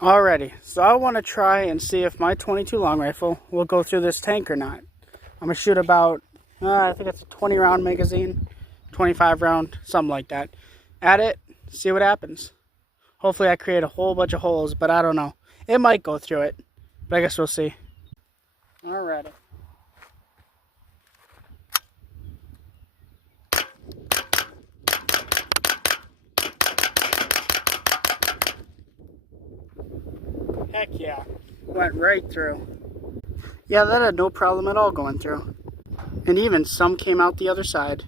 Alrighty, so I want to try and see if my 22 long rifle will go through this tank or not. I'm going to shoot about, I think it's a 20 round magazine, 25 round, something like that. At it, see what happens. Hopefully I create a whole bunch of holes, but I don't know. It might go through it, but I guess we'll see. Alrighty. Heck yeah, went right through. Yeah, that had no problem at all going through. And even some came out the other side.